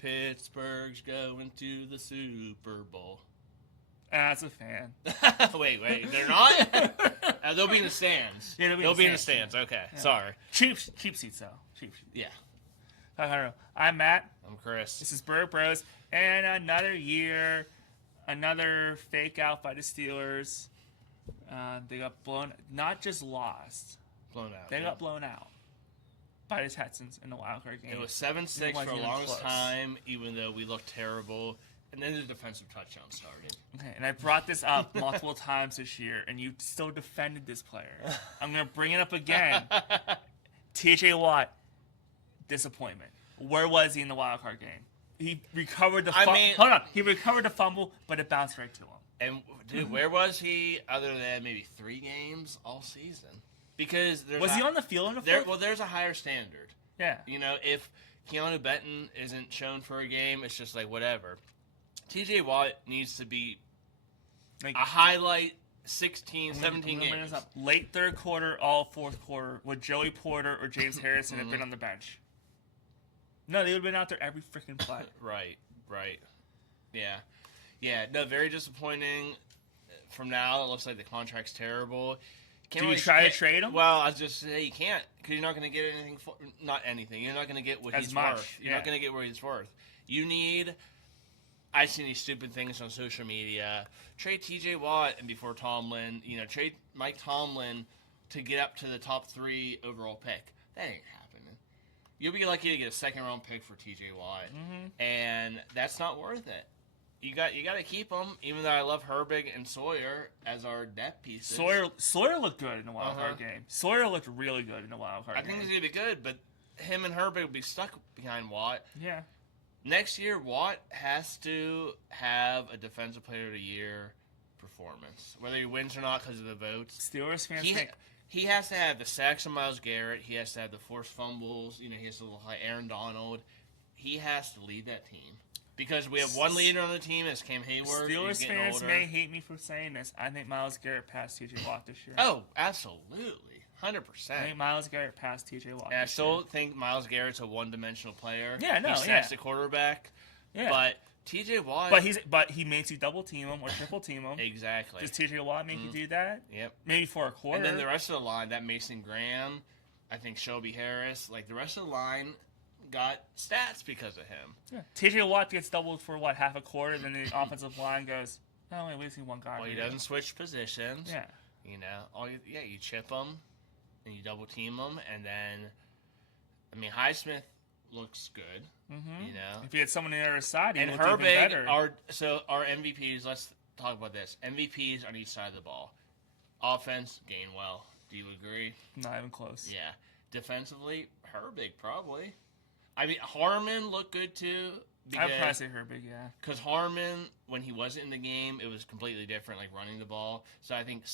Pittsburgh's going to the Super Bowl. As a fan. wait, they're not? They'll be in the stands. Yeah, they'll be in the stands. Okay, yeah. Sorry. Cheap seats, though. Cheap seats. Yeah. I'm Matt. I'm Chris. This is Bird Bros. And another year, another fake out by the Steelers. They got blown, not just lost. Blown out. They got blown out by the Texans in the wildcard game. It was 7-6 for the longest time, even though we looked terrible. And then the defensive touchdown started. Okay, and I brought this up multiple times this year, and you still defended this player. I'm going to bring it up again. TJ Watt, disappointment. Where was he in the wildcard game? He recovered the fumble. Hold on. He recovered the fumble, but it bounced right to him. And, dude, where was he other than maybe 3 games all season? Because was he on the field in the fourth? Well, there's a higher standard. Yeah. You know, if Keanu Benton isn't shown for a game, it's just like whatever. TJ Watt needs to be a highlight 16, 17 games. Late third quarter, all fourth quarter, would Joey Porter or James Harrison have been on the bench? No, they would have been out there every freaking play. Right. Yeah, no, very disappointing. From now, it looks like the contract's terrible. Do you try to trade him? Well, I was just saying you can't, because you're not going to get anything for, not anything. You're not going to get what he's worth. You're not going to get where he's worth. You need... I see these stupid things on social media. Trade T.J. Watt and before Tomlin. You know, trade Mike Tomlin to get up to the top 3 overall pick. That ain't happening. You'll be lucky to get a second-round pick for T.J. Watt, and that's not worth it. You got to keep him. Even though I love Herbig and Sawyer as our depth pieces. Sawyer looked good in the wild card game. Sawyer looked really good in the wild card game. I think he's gonna be good, but him and Herbig will be stuck behind Watt. Yeah. Next year, Watt has to have a Defensive Player of the Year performance. Whether he wins or not because of the votes. Steelers fans he has to have the sacks of Myles Garrett. He has to have the forced fumbles. You know, he has to look like Aaron Donald. He has to lead that team. Because we have one leader on the team, it's Cam Hayward. Steelers fans may hate me for saying this. I think Myles Garrett passed T.J. Watt this year. Oh, absolutely. 100%. I think Myles Garrett passed T.J. Watt. And I still think Myles Garrett's a one-dimensional player. Yeah, no, he stacks the quarterback. Yeah. But T.J. Watt... But he makes you double team him or triple team him. Exactly. Does T.J. Watt make you do that? Yep. Maybe for a quarter. And then the rest of the line, that Mason Graham, I think Shelby Harris, like the rest of the line got stats because of him. Yeah. T.J. Watt gets doubled for, half a quarter, then the offensive line goes, no, we're losing one guy. Well, he doesn't switch positions. Yeah. You know, you chip him. And you double team them, and then, Highsmith looks good. You know, if you had someone on the other side, and Herbig our MVPs. Let's talk about this. MVPs on each side of the ball. Offense, Gainwell. Do you agree? Not even close. Yeah. Defensively, Herbig probably. Harmon looked good too. I'd probably say Herbig, yeah. Because Harmon, when he wasn't in the game, it was completely different, like running the ball. So I think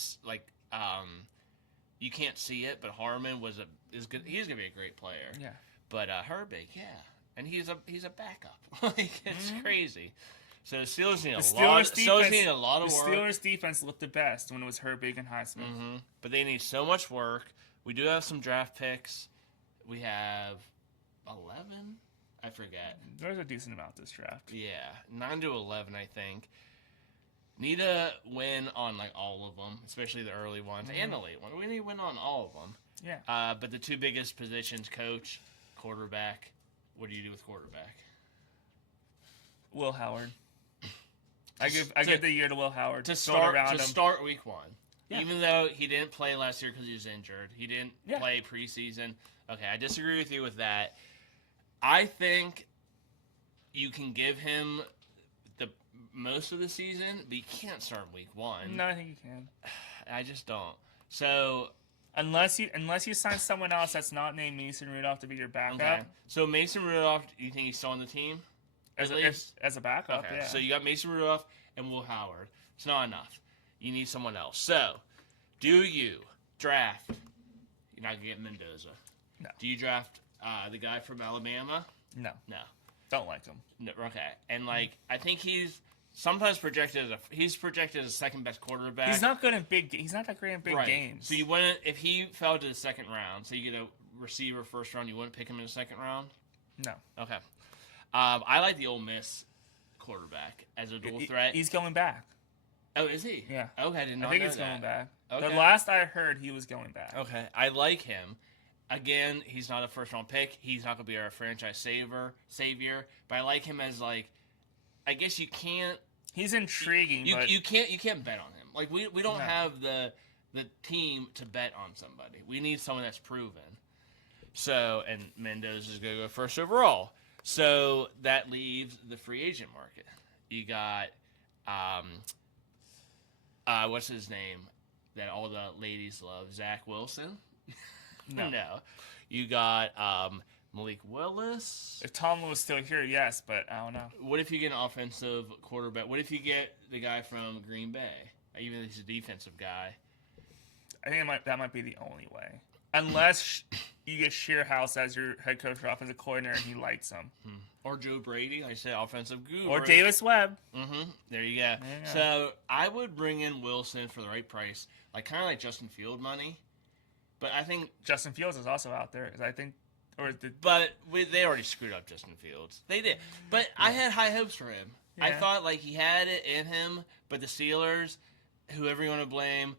you can't see it, but Harmon is good. He's gonna be a great player. Yeah. But Herbig, yeah, and he's a backup. It's crazy. So the Steelers need a lot of work. The Steelers defense looked the best when it was Herbig and Highsmith. But they need so much work. We do have some draft picks. We have 11. I forget. There's a decent amount this draft. Yeah, 9 to 11, I think. Need to win on all of them, especially the early ones and the late ones. We need to win on all of them. Yeah. But the 2 biggest positions, coach, quarterback. What do you do with quarterback? Will Howard. I give the year to Will Howard to start week 1. Yeah. Even though he didn't play last year because he was injured, he didn't play preseason. Okay, I disagree with you with that. I think you can give him most of the season, but you can't start week 1. No, I think you can. I just don't. So unless you sign someone else that's not named Mason Rudolph to be your backup. Okay. So Mason Rudolph, you think he's still on the team? As a backup, okay. Yeah. So you got Mason Rudolph and Will Howard. It's not enough. You need someone else. So, do you draft? You're not gonna get Mendoza. No. Do you draft the guy from Alabama? No. No. Don't like him. No, okay. And I think he's sometimes projected as a second best quarterback. He's not good in He's not that great in big games. So you wouldn't, if he fell to the second round, so you get a receiver first round, you wouldn't pick him in the second round? No. Okay. I like the Ole Miss quarterback as a dual threat. He's going back. Oh, is he? Yeah. Okay, I did not I think know he's that. going back. Okay. The last I heard, he was going back. Okay, I like him. Again, he's not a first-round pick. He's not going to be our franchise savior. But I like him as I guess you can't. He's intriguing. You can't bet on him. Like we don't No. have the team to bet on somebody. We need someone that's proven. So, and Mendoza is going to go first overall. So that leaves the free agent market. You got, what's his name that all the ladies love? Zach Wilson? No. No. You got Malik Willis. If Tomlin was still here, yes, but I don't know. What if you get an offensive quarterback? What if you get the guy from Green Bay? Even if he's a defensive guy. I think that might be the only way. Unless you get Shearhouse as your head coach or offensive coordinator and he likes him. Or Joe Brady, like I said, offensive guru. Or Davis Webb. There you go. So I would bring in Wilson for the right price, kind of like Justin Field money. But I think Justin Fields is also out there, they already screwed up Justin Fields. They did. But I had high hopes for him. Yeah. I thought he had it in him, but the Steelers, whoever you want to blame,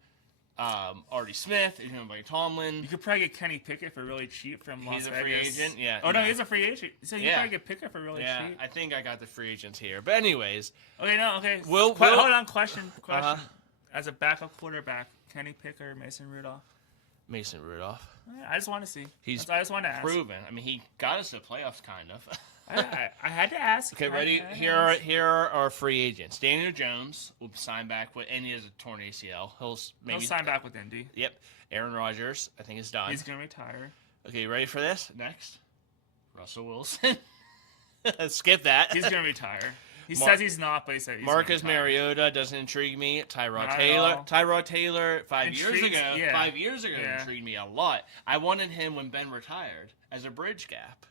Artie Smith, you know, by Tomlin. You could probably get Kenny Pickett for really cheap from Las Vegas. He's a free agent, yeah. Oh, no, he's a free agent. So you probably get Pickett for really cheap. Yeah, I think I got the free agents here. But anyways. Okay. Hold on, question. As a backup quarterback, Kenny Pickett or Mason Rudolph? Mason Rudolph. I just want to see. I just want to ask. Proven. I mean, he got us to the playoffs, kind of. I had to ask. Okay, ready? Here are our free agents. Daniel Jones will sign back with, and he has a torn ACL. He'll sign back with Indy. Yep. Aaron Rodgers, I think, is done. He's gonna retire. Okay, you ready for this? Next, Russell Wilson. Skip that. He's gonna retire. He says he's not, but he said he's Marcus Mariota doesn't intrigue me. Tyrod Taylor, 5 years ago, intrigued me a lot. I wanted him when Ben retired as a bridge gap.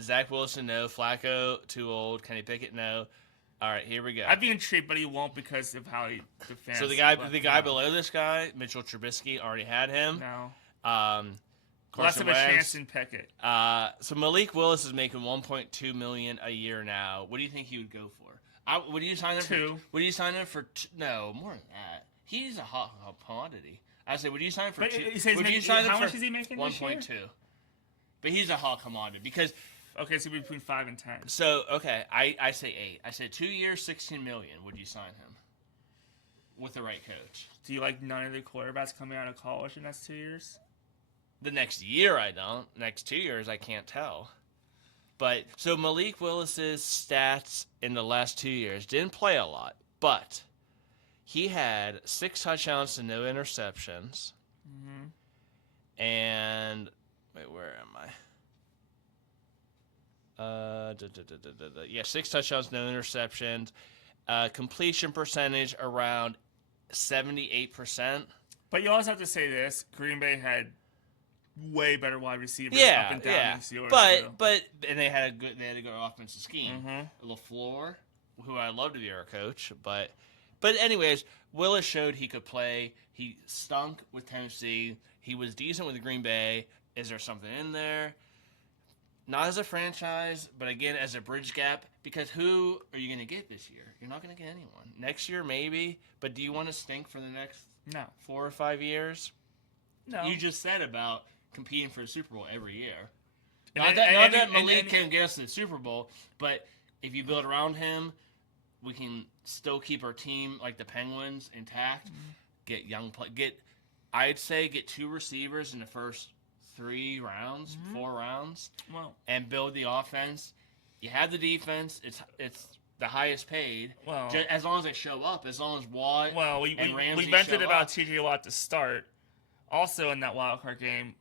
Zach Wilson, no. Flacco, too old. Kenny Pickett, no. All right, here we go. I'd be intrigued, but he won't because of how the fans. So the guy below this guy, Mitchell Trubisky, already had him. No. Less of a chance than Pickett. So Malik Willis is making $1.2 million a year now. What do you think he would go for? Would you sign him $2? Would you sign him for no more than that? He's a hot commodity. I say, would you sign him for $2? How much is he making? 1.2. But he's a hot commodity because. Okay, so between 5 and 10. So okay, I say 8. I said 2 years, $16 million. Would you sign him with the right coach? Do you like none of the quarterbacks coming out of college in the next 2 years? The next year, I don't. Next 2 years, I can't tell. But so Malik Willis's stats in the last 2 years didn't play a lot, but he had 6 touchdowns to no interceptions. And wait, where am I? 6 touchdowns, no interceptions. Completion percentage around 78%. But you also have to say this: Green Bay had way better wide receivers up and down the Steelers. But they had a good offensive scheme. LaFleur, who I love to be our coach, but anyways, Willis showed he could play. He stunk with Tennessee. He was decent with Green Bay. Is there something in there? Not as a franchise, but again as a bridge gap. Because who are you going to get this year? You're not going to get anyone. Next year maybe, but do you want to stink for the next 4 or 5 years? No. You just said about competing for the Super Bowl every year. Not that Malik can get us to the Super Bowl, but if you build around him, we can still keep our team like the Penguins intact. I'd say get 2 receivers in the first 3 rounds, 4 rounds, and build the offense. You have the defense. It's the highest paid. Well, as long as they show up, as long as Watt and Ramsey we vented show about up. T.J. Watt to start. Also in that wild card game,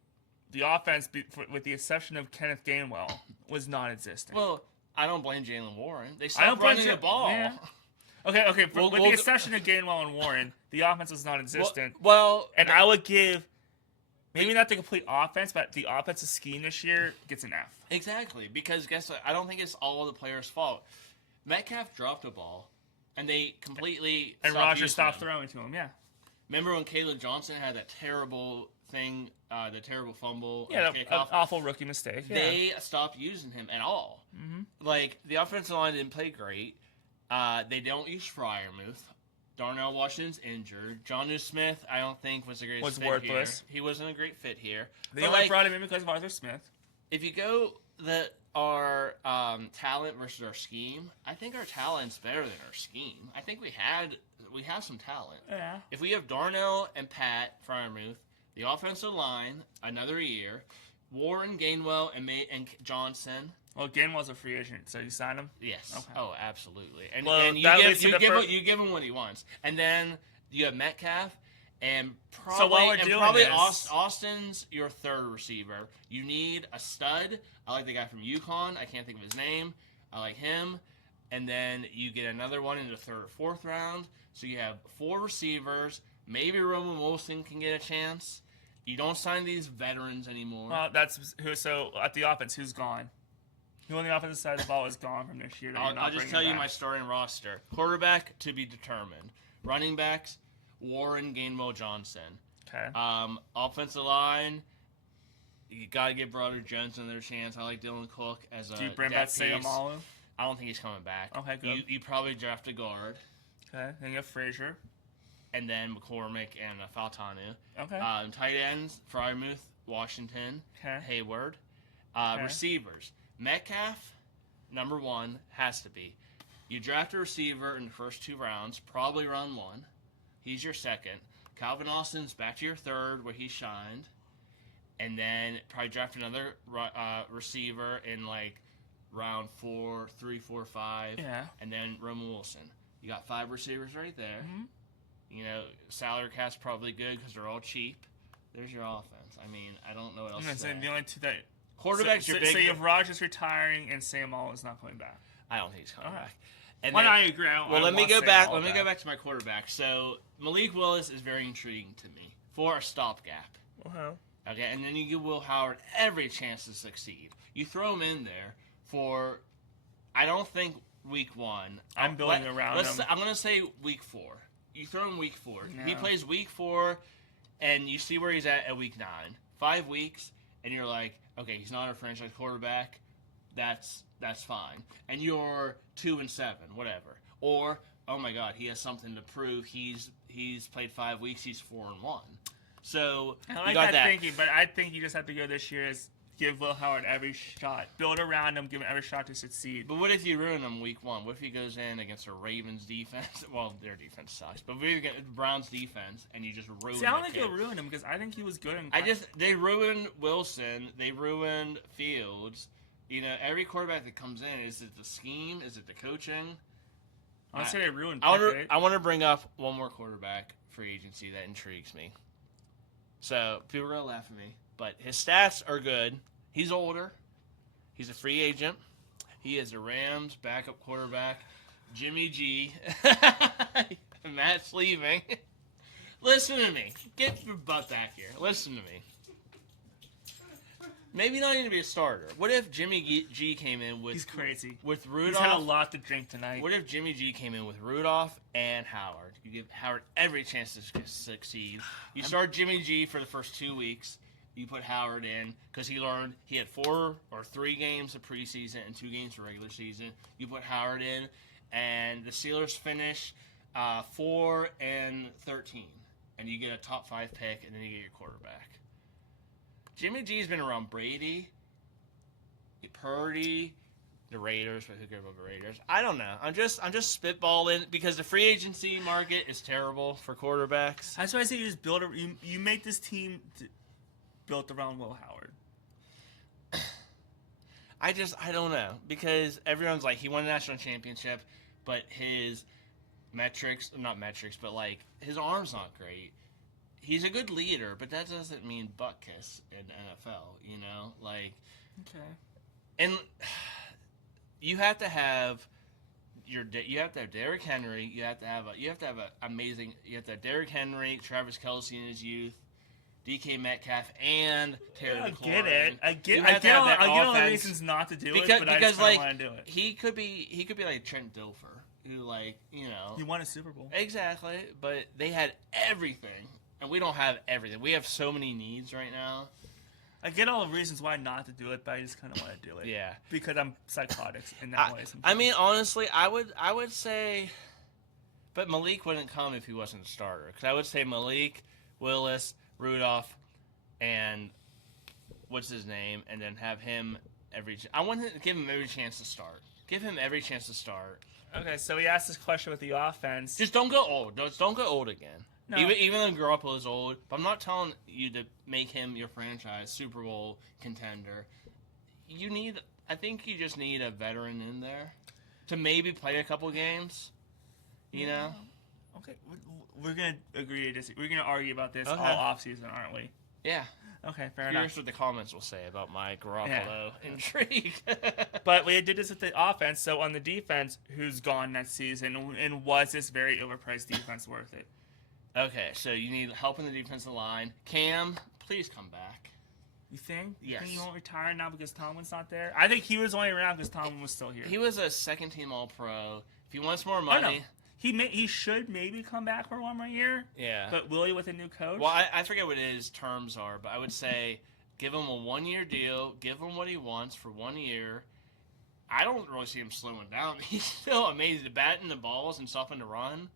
the offense, with the exception of Kenneth Gainwell, was non-existent. Well, I don't blame Jalen Warren. They stopped running the ball. Yeah. Okay. With the exception of Gainwell and Warren, the offense was non-existent. And I would give, maybe not the complete offense, but the offensive scheme this year gets an F. Exactly, because guess what? I don't think it's all the players' fault. Metcalf dropped a ball, and they completely and Rodgers stopped throwing to him. Yeah. Remember when Caleb Johnson had that terrible thing, the terrible fumble? Yeah, and kickoff? an awful rookie mistake. Yeah. They stopped using him at all. Mm-hmm. Like, the offensive line didn't play great. They don't use Freiermuth. Darnell Washington's injured. Jonnu Smith, I don't think, was the greatest fit worthless. Here. He wasn't a great fit here. They only brought him in because of Arthur Smith. If you go our talent versus our scheme, I think our talent's better than our scheme. I think we have some talent. Yeah. If we have Darnell and Pat Freiermuth, the offensive line, another year, Warren, Gainwell, and Johnson. Well, Gainwell's a free agent, so you sign him? Yes. Okay. Oh, absolutely. And, well, and you give him what he wants. And then you have Metcalf, and probably Austin's your third receiver. You need a stud. I like the guy from UConn. I can't think of his name. I like him. And then you get another one in the third or fourth round. So you have 4 receivers. Maybe Roman Wilson can get a chance. You don't sign these veterans anymore. Well, that's who. So at the offense, who's gone? Who on the offensive side of the ball is gone from this year? I'll just tell you my starting roster. Quarterback, to be determined. Running backs, Warren, Gainwell, Johnson. Okay. Offensive line, you got to give Broderick Jones another chance. I like Dylan Cook as a Do you bring back Sayamalu? I don't think he's coming back. Okay, good. You probably draft a guard. Okay, then you have Frazier. And then McCormick and Faltanu. Okay. Tight ends, Freiermuth, Washington, Hayward. Receivers, Metcalf, number 1, has to be. You draft a receiver in the first 2 rounds, probably round 1. He's your second. Calvin Austin's back to your third, where he shined. And then probably draft another receiver in, like, round 4, 3, 4, 5. Yeah. And then Roman Wilson. You got 5 receivers right there. Mm-hmm. You know, salary cap's probably good because they're all cheap. There's your offense. I mean, I don't know what else to say. The only 2 that... Quarterback's your big... So you have Rodgers retiring and Sayamalu is not coming back. I don't think he's coming back. And I agree. Let me go back to my quarterback. So Malik Willis is very intriguing to me for a stopgap. Okay, and then you give Will Howard every chance to succeed. You throw him in there for, I don't think week 1. I'm building around him. I'm going to say week 4. You throw him week 4. No. He plays week 4, and you see where he's at week 9. 5 weeks, and you're like, okay, he's not a franchise quarterback. That's fine. And you're 2-7, whatever. Or, oh my God, he has something to prove. He's played 5 weeks. He's 4-1. So I like you got that thinking, but I think you just have to go this year is give Will Howard every shot, build around him, give him every shot to succeed. But what if you ruin him week 1? What if he goes in against a Ravens defense? Well, their defense sucks. But what if you get Browns defense and you just ruin him? See, I don't think you'll ruin him because I think he was good. They ruined Wilson. They ruined Fields. You know, every quarterback that comes in, is it the scheme? Is it the coaching? I'd say they ruined Pickett. I want to bring up one more quarterback free agency that intrigues me. So, people are going to laugh at me. But his stats are good. He's older. He's a free agent. He is the Rams' backup quarterback, Jimmy G. Matt's leaving. Listen to me. Get your butt back here. Listen to me. Maybe not even be a starter. What if Jimmy G came in with... He's crazy. With Rudolph... He's had a lot to drink tonight. What if Jimmy G came in with Rudolph and Howard? You give Howard every chance to succeed. You start Jimmy G for the first 2 weeks. You put Howard in because he learned he had 4 or 3 games of preseason and 2 games for regular season. You put Howard in, and the Steelers finish 4-13, and you get a top 5 pick, and then you get your quarterback. Jimmy G's been around Brady, Purdy, the Raiders, but who cares about the Raiders? I don't know. I'm just spitballing because the free agency market is terrible for quarterbacks. That's why I say you just build you make this team built around Will Howard. I don't know because everyone's like he won a national championship, but his not metrics, but like his arm's not great. He's a good leader, but that doesn't mean butt kiss in NFL, you know? Like, okay. And you have to have Derrick Henry. You have to have Derrick Henry, Travis Kelce in his youth, DK Metcalf, and Terry McLaurin. I get all the reasons not to do it, but I just don't want to do it. He could be like Trent Dilfer. who like, He won a Super Bowl. Exactly, but they had everything, and we don't have everything. We have so many needs right now. I get all the reasons why not to do it, but I just kind of want to do it. Yeah, because I'm psychotic in that way. I mean, honestly, I would say, but Malik wouldn't come if he wasn't a starter. Because I would say Malik, Willis, Rudolph, and what's his name, and then have him I want to give him every chance to start. Give him every chance to start. Okay, so we asked this question with the offense. Just don't go old. Don't go old again. No. Even though Garoppolo is old, but I'm not telling you to make him your franchise Super Bowl contender. I think you just need a veteran in there to maybe play a couple games. Okay, we're gonna agree to disagree. We're gonna argue about this all offseason, aren't we? Yeah. Okay, fair enough. Here's what the comments will say about my Garoppolo intrigue. But we did this with the offense, so on the defense, who's gone next season, and was this very overpriced defense worth it? Okay, so you need help in the defensive line. Cam, please come back. You think? Yes. You think he won't retire now because Tomlin's not there? I think he was only around because Tomlin was still here. He was a second-team All-Pro. If he wants more money... He should maybe come back for one more year. Yeah. But will he with a new coach? Well, I forget what his terms are, but I would say give him a one-year deal. Give him what he wants for 1 year. I don't really see him slowing down. He's still amazing. The batting the balls and stopping to run.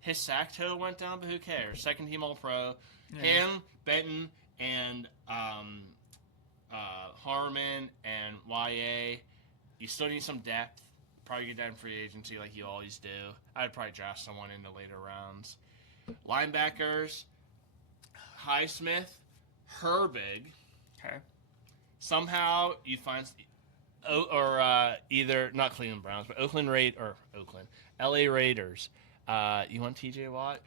His sack total went down, but who cares? Second-team All-Pro. Yeah. Him, Benton, and Harmon and YA. You still need some depth. Probably get that in free agency like you always do. I'd probably draft someone in the later rounds. Linebackers, Highsmith, Herbig. Okay. Somehow you find, either not Cleveland Browns, but LA Raiders. You want TJ Watt?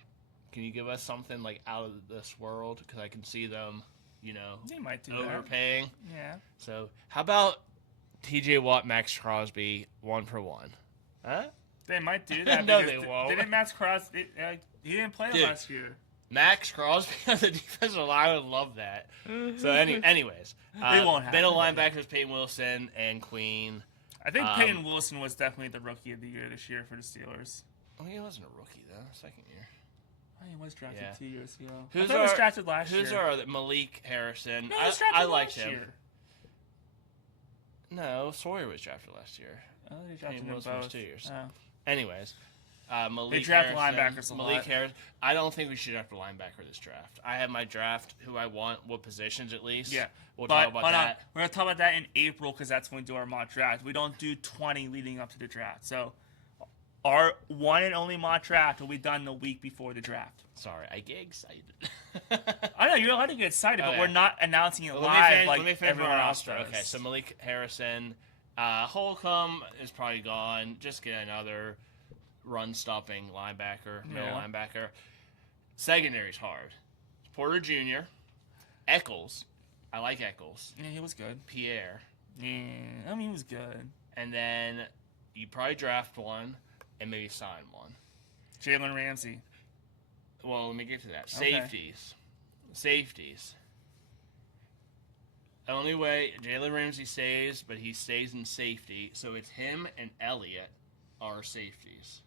Can you give us something like out of this world? Because I can see them, they might do overpaying. That. Yeah. So how about TJ Watt, Max Crosby, 1-for-1? Huh? They might do that. No, they won't. Didn't Max Crosby? He didn't play last year. Max Crosby on the defensive line, I would love that. So, anyways, they won't have middle linebackers: Peyton Wilson and Queen. I think Peyton Wilson was definitely the rookie of the year this year for the Steelers. Oh, he wasn't a rookie though. Second year. Oh, he was drafted 2 years ago. Who's was drafted last year. Who's our Malik Harrison? No, I liked him. Year. No, Sawyer was drafted last year. Oh, they drafted him both 2 years. Oh. Anyways, Malik they draft Harrison, linebackers a lot. Malik Harrison. I don't think we should draft a linebacker this draft. I have my draft, who I want, what positions at least. Yeah. We'll talk about that. We're going to talk about that in April because that's when we do our mock draft. We don't do 20 leading up to the draft. So our one and only mock draft will be done the week before the draft. Sorry, I get excited. I know, you're allowed to get excited, but we're not announcing it live like everyone else does. Okay, so Malik Harrison. Holcomb is probably gone. Just get another run-stopping linebacker, middle linebacker. Secondary's hard. Porter Jr., Eccles. I like Eccles. Yeah, he was good. Pierre. Yeah, I mean, he was good. And then you probably draft one and maybe sign one. Jalen Ramsey. Well, let me get to that. Okay. Safeties. The only way Jalen Ramsey stays, but he stays in safety, so it's him and Elliott are safeties.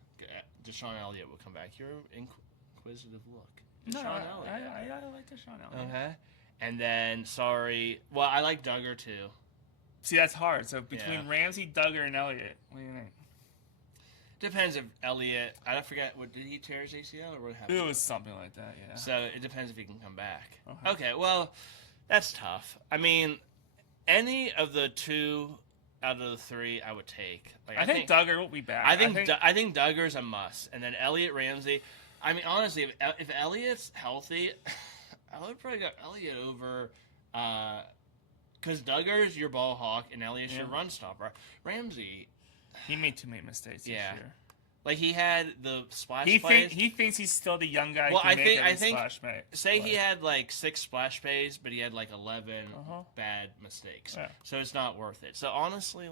Deshaun Elliott will come back. Your inquisitive look. Deshaun Elliott. I like Deshaun Elliott. Okay. And then, I like Duggar too. See, that's hard. So between Ramsey, Duggar, and Elliott, what do you think? Depends if Elliott, I forget, did he tear his ACL or what happened? It was something like that, yeah. So it depends if he can come back. Okay, well, that's tough. I mean, any of the two out of the three I would take. Like, I think Duggar will be back. I think Duggar's a must. And then Elliott, Ramsey. I mean, honestly, if Elliott's healthy, I would probably go Elliott over because Duggar's your ball hawk and Elliott's your run stopper. Ramsey... He made too many mistakes this year. Like, he had the splash plays. He thinks he's still the young guy who can make every splash play. Say he had, 6 splash plays, but he had, 11 bad mistakes. Yeah. So it's not worth it. So, honestly,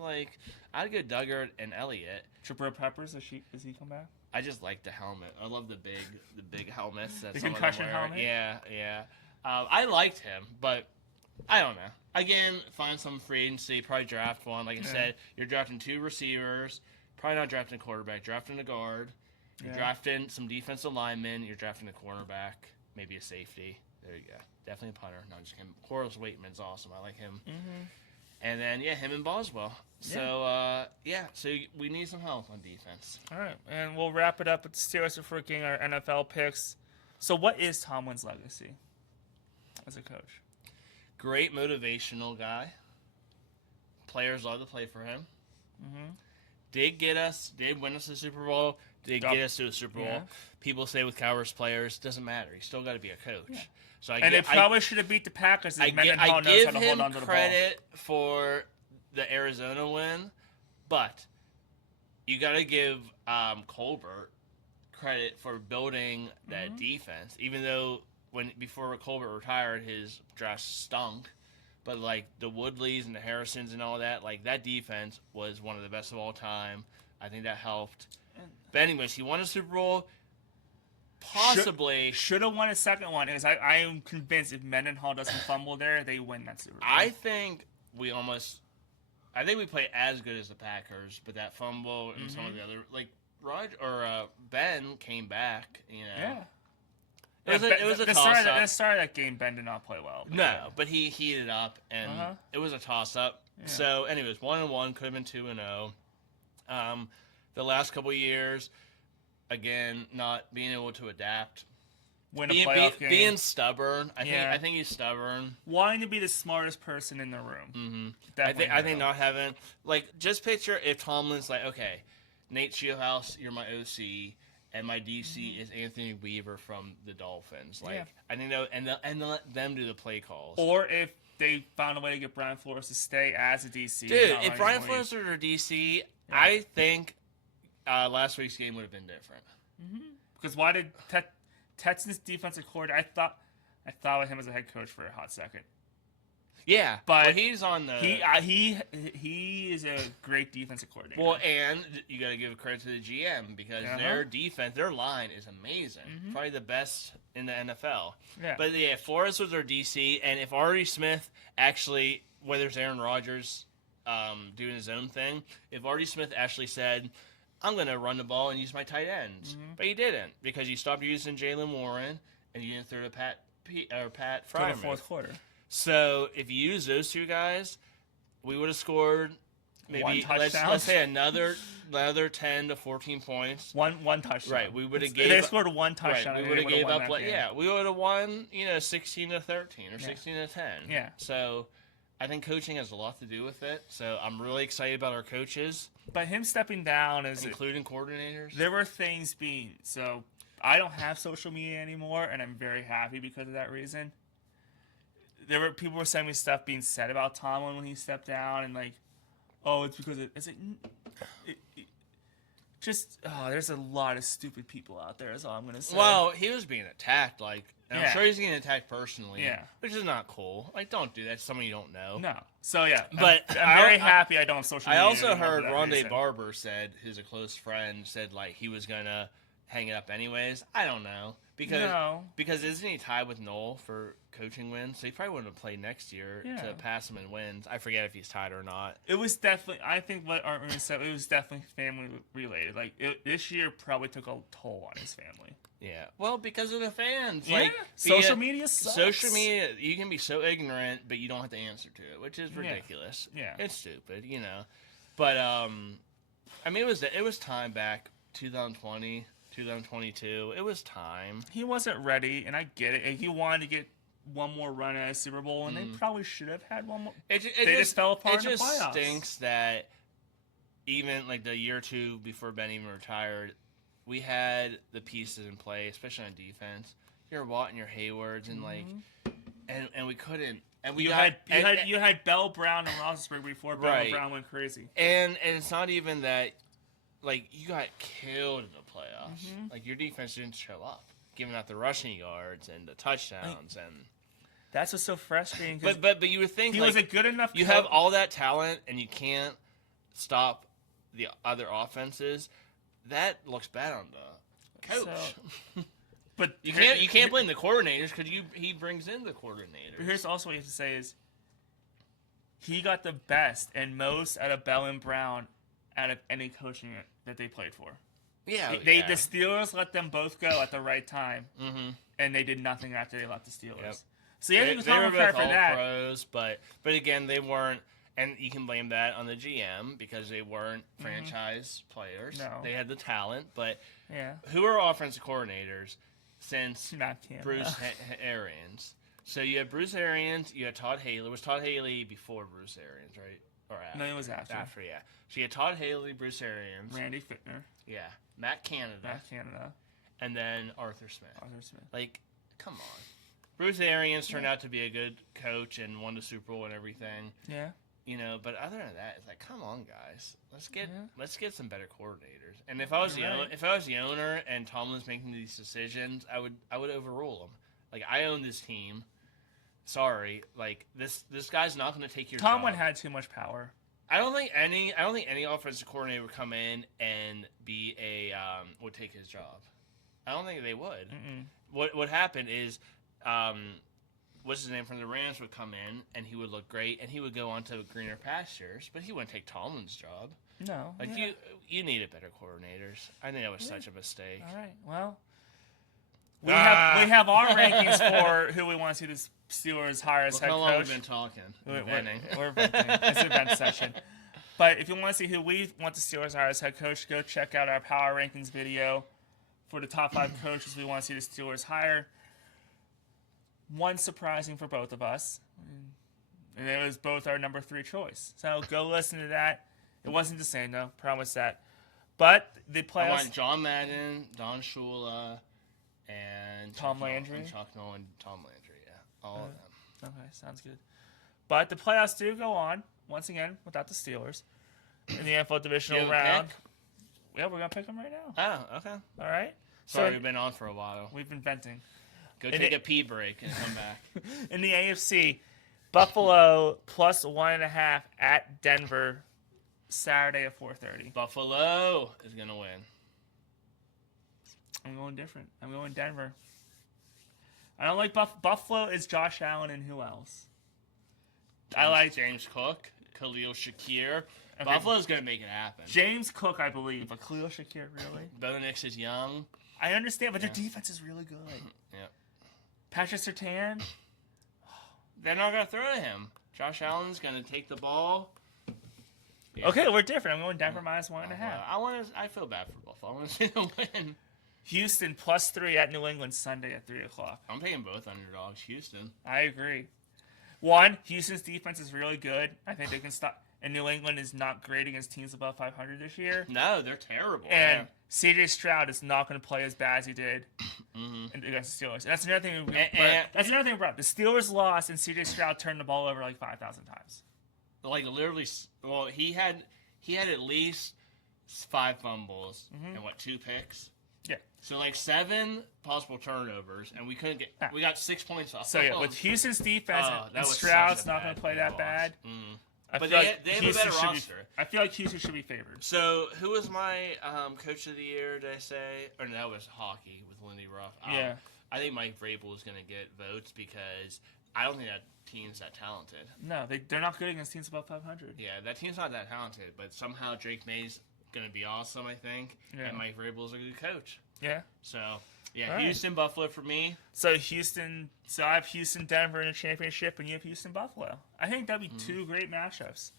I'd go Duggar and Elliott. Jabril Peppers, does he come back? I just like the helmet. I love the big helmets. That the concussion helmet? Yeah. I liked him, but I don't know. Again, find some free agency, probably draft one. Like I said, you're drafting 2 receivers, probably not drafting a quarterback, drafting a guard, you're drafting some defensive linemen, you're drafting a cornerback, maybe a safety. There you go. Definitely a punter. No, I'm just kidding. Horace Waitman's awesome. I like him. Mm-hmm. And then, him and Boswell. So, so we need some help on defense. All right, and we'll wrap it up with the Steelers before getting our NFL picks. So what is Tomlin's legacy as a coach? Great motivational guy. Players love to play for him. Mm-hmm. Did win us a Super Bowl, get us to a Super Bowl. People say with Cowboys players, doesn't matter. He's still got to be a coach. Yeah. So they probably should have beat the Packers. I give him credit for the Arizona win, but you got to give Colbert credit for building that defense. Even though before Colbert retired, his draft stunk. But like the Woodleys and the Harrisons and all that, like that defense was one of the best of all time. I think that helped. But anyways, he won a Super Bowl. Possibly should have won a second one, because I am convinced if Mendenhall doesn't fumble there, they win that Super Bowl. I think we play as good as the Packers, but that fumble and some of the other, like Roger or Ben came back, you know. Yeah. It was a toss-up. At the start of that game, Ben did not play well. But he heated up, and it was a toss-up. Yeah. So, anyways, 1-1, could have been 2-0. The last couple years, again, not being able to adapt. Win a playoff game. Being stubborn. I think he's stubborn. Wanting to be the smartest person in the room. Mm-hmm. I think not having... Like, just picture if Tomlin's like, okay, Nate Shieldhouse, you're my OC, and my DC is Anthony Weaver from the Dolphins. Like, I think and let them do the play calls. Or if they found a way to get Brian Flores to stay as a DC. Dude, if Brian Flores were a DC, I think last week's game would have been different. Because why did Texans defensive coordinator? I thought of him as a head coach for a hot second. Yeah, but he's on the. He is a great defensive coordinator. Well, and you got to give credit to the GM because their defense, their line is amazing, probably the best in the NFL. Yeah. But Flores was their DC, and if Artie Smith actually, whether it's Aaron Rodgers doing his own thing, if Artie Smith actually said, I'm going to run the ball and use my tight ends. But he didn't, because you stopped using Jalen Warren and you didn't throw to Pat Freiermuth. For the fourth quarter. So if you use those two guys, we would have scored maybe let's say another 10 to 14 points. One touchdown. Right. We would have they scored one touchdown. Right. We would have gave up we would have won, 16 to 13 or 16 to 10. Yeah. So I think coaching has a lot to do with it. So I'm really excited about our coaches. But him stepping down including coordinators. There were things so I don't have social media anymore, and I'm very happy because of that reason. People were sending me stuff being said about Tomlin when he stepped down, and like, it's because it's like, there's a lot of stupid people out there. Is all I'm gonna say. Well, he was being attacked, I'm sure he's getting attacked personally. Which is not cool. Like, don't do that to someone you don't know. No. So but I'm very happy I don't have social media. I also heard Rondé Barber who's a close friend, said like he was gonna hang it up anyways. I don't know. Because isn't he tied with Noel for coaching wins? So he probably wouldn't have played next year to pass him in wins. I forget if he's tied or not. It was definitely, I think what Art said, it was definitely family related. Like, this year probably took a toll on his family. Yeah. Well, because of the fans. Yeah. Like, social media sucks. Social media, you can be so ignorant, but you don't have to answer to it, which is ridiculous. Yeah. It's stupid, But, it was time back, 2020. 2022. It was time. He wasn't ready, and I get it. He wanted to get one more run at a Super Bowl, and they probably should have had one more. They just fell apart in the playoffs. It just stinks that even like the year or two before Ben even retired, we had the pieces in play, especially on defense. Your Watt and your Haywards, and and we couldn't. And you had Bell, Brown, and Roethlisberger before Bell and Brown went crazy. And it's not even that. Like, you got killed in the playoffs. Like, your defense didn't show up, giving out the rushing yards and the touchdowns. And that's what's so frustrating. But you would think he was a good enough. You have all that talent, and you can't stop the other offenses. That looks bad on the coach. But you can't blame the coordinators because he brings in the coordinators. But here's also what you have to say is he got the best and most out of Bell and Brown out of any coaching that they played for. Yeah, the Steelers let them both go at the right time, and they did nothing after they left the Steelers. Yep. So yeah, they were both all pros, but again, they weren't. And you can blame that on the GM because they weren't franchise players. No. They had the talent, but yeah. Who are offensive coordinators since Matt Canada. Bruce Arians? So you had Bruce Arians, you had Todd Haley. Was Todd Haley before Bruce Arians, right? Or after? No, it was after. After, yeah. So you had Todd Haley, Bruce Arians. Randy Fittner. Yeah. Matt Canada. And then Arthur Smith. Like, come on. Bruce Arians turned out to be a good coach and won the Super Bowl and everything. Yeah. You know, but other than that, it's like, come on, guys, let's get some better coordinators. And if I was the owner and Tomlin's making these decisions, I would overrule them. Like, I own this team. Sorry, like this guy's not going to take your Tomlin job. had too much power. I don't think any offensive coordinator would come in and be would take his job. I don't think they would. What happened is. What's his name from the Rams would come in and he would look great and he would go on to greener pastures, but he wouldn't take Tomlin's job. No, like you needed better coordinators. I think that was such a mistake. All right, well, we have our rankings for who we want to see the Steelers hire as head coach. How long have we been talking? We're venting. It's a vent session. But if you want to see who we want the Steelers hire as head coach, go check out our power rankings video for the top 5 coaches we want to see the Steelers hire. One surprising for both of us, and it was both our number 3 choice. So go listen to that. It wasn't the same, though. Promise that. But the playoffs. I want John Madden, Don Shula, and Tom Landry. Chuck Nolan, Tom Landry. Yeah, all of them. Okay, sounds good. But the playoffs do go on once again without the Steelers in the NFL Divisional Round. Yeah, we're gonna pick them right now. Oh, okay. All right. Sorry, we've been on for a while. We've been venting. Go take a pee break and come back. In the AFC, Buffalo plus 1.5 at Denver, Saturday at 4:30. Buffalo is gonna win. I'm going different. I'm going Denver. I don't like Buffalo. Is Josh Allen and who else? I like James Cook, Khalil Shakir. Okay. Buffalo's gonna make it happen. James Cook, I believe, but Khalil Shakir, really? Bo Nix is young. I understand, but their defense is really good. Yeah. Patrick Surtain? They're not going to throw to him. Josh Allen's going to take the ball. Yeah. Okay, we're different. I'm going Denver minus 1.5. I feel bad for Buffalo. I want to see them win. Houston plus 3 at New England Sunday at 3 o'clock. I'm taking both underdogs. Houston. I agree. One, Houston's defense is really good. I think they can stop. And New England is not great against teams above 500 this year. No, they're terrible. And C.J. Stroud is not going to play as bad as he did against the Steelers. And that's another thing. That's another thing we brought. The Steelers lost, and C.J. Stroud turned the ball over like 5,000 times. Like literally, well, he had at least 5 fumbles and 2 picks. Yeah. So like 7 possible turnovers, and we couldn't get. We got 6 points off. So yeah, with Houston's defense, and Stroud's not going to play that bad. But they have a better roster. I feel like Houston should be favored. So, who was my coach of the year, did I say? Or no, that was hockey with Lindy Ruff. Yeah. I think Mike Vrabel is going to get votes because I don't think that team's that talented. No, they're not good against teams above 500. Yeah, that team's not that talented, but somehow Drake May's going to be awesome, I think. Yeah. And Mike Vrabel's a good coach. Yeah. So, yeah, Houston, Buffalo for me. So I have Houston, Denver in a championship, and you have Houston, Buffalo. I think that'd be 2 great matchups.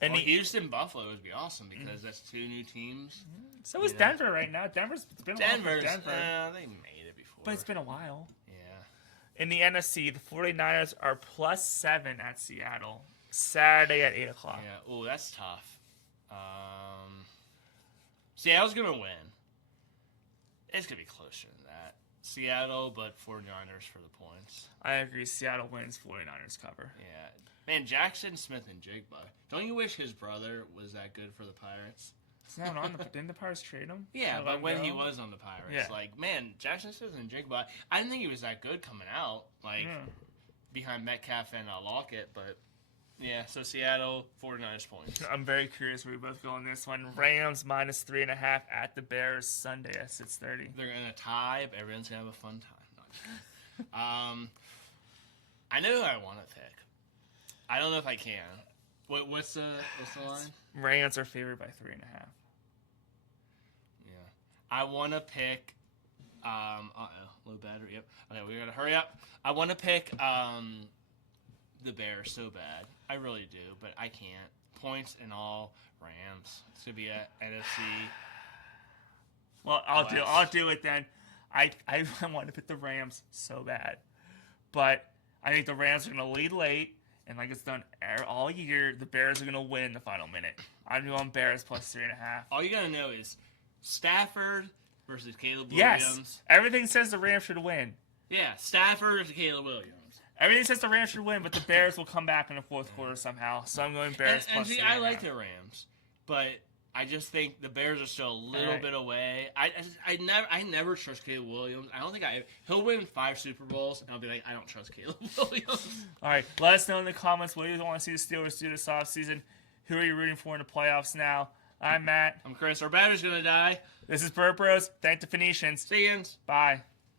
And Houston, Buffalo would be awesome because that's 2 new teams. So is Denver right now. It's been a while for Denver. They made it before. But it's been a while. Yeah. In the NFC, the 49ers are plus 7 at Seattle, Saturday at 8 o'clock. Yeah. Oh, that's tough. Seattle's going to win. It's going to be closer than that. Seattle, but 49ers for the points. I agree. Seattle wins, 49ers cover. Yeah. Man, Jackson Smith and Jigba. Don't you wish his brother was that good for the Pirates? He's not on the... Didn't the Pirates trade him? Yeah, but when he was on the Pirates. Like, man, Jackson Smith and Jigba, I didn't think he was that good coming out. Like, behind Metcalf and Lockett, but... Yeah, so Seattle, 49ers points. I'm very curious where we both go on this one. Rams minus 3.5 at the Bears Sunday at 6:30. They're going to tie, but everyone's going to have a fun time. I know who I want to pick. I don't know if I can. What's the line? Rams are favored by 3.5. Yeah. I want to pick. Low battery. Yep. Okay, we gotta hurry up. I want to pick the Bears so bad. I really do, but I can't. Points and all, Rams. It's gonna be a NFC. Well, I'll do it then. I want to pick the Rams so bad, but I think the Rams are gonna lead late, and like it's done all year, the Bears are gonna win in the final minute. I'm going Bears plus 3.5. All you gotta know is Stafford versus Caleb Yes, Williams. everything says the Rams should win. Yeah, Stafford versus Caleb Williams. Everything says the Rams should win, but the Bears will come back in the fourth quarter somehow. So I'm going Bears plus 3.5. I like the Rams, but I just think the Bears are still a little bit away. I never trust Caleb Williams. I don't think he'll win 5 Super Bowls, and I'll be like, I don't trust Caleb Williams. All right, let us know in the comments what you want to see the Steelers do this offseason. Who are you rooting for in the playoffs now? I'm Matt. I'm Chris. Our battery's gonna die. This is Burt Bros. Thank the Phoenicians. See you. Bye.